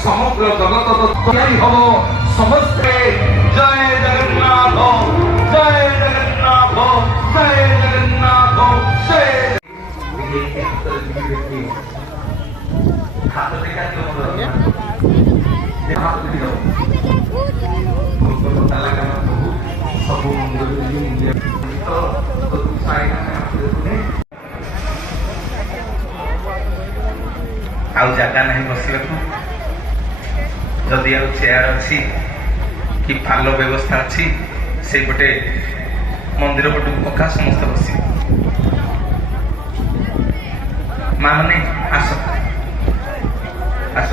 সমগ্র জগত তৈরি হব সমস্তে জয় জগন্নাথ জয় জগন্নাথ জয় জগন্নাথ জয় হাত দেখা ସବୁ ଆଉ ଜାଗା ନାହିଁ ବସିବାକୁ ଯଦି ଆଉ ଚେୟାର ଅଛି କି ପାଲ ବ୍ୟବସ୍ଥା ଅଛି ସେଇପଟେ ମନ୍ଦିର ପଟକୁ ପକା ସମସ୍ତେ ବସିବେ ମା ମାନେ ଆସ ଆସ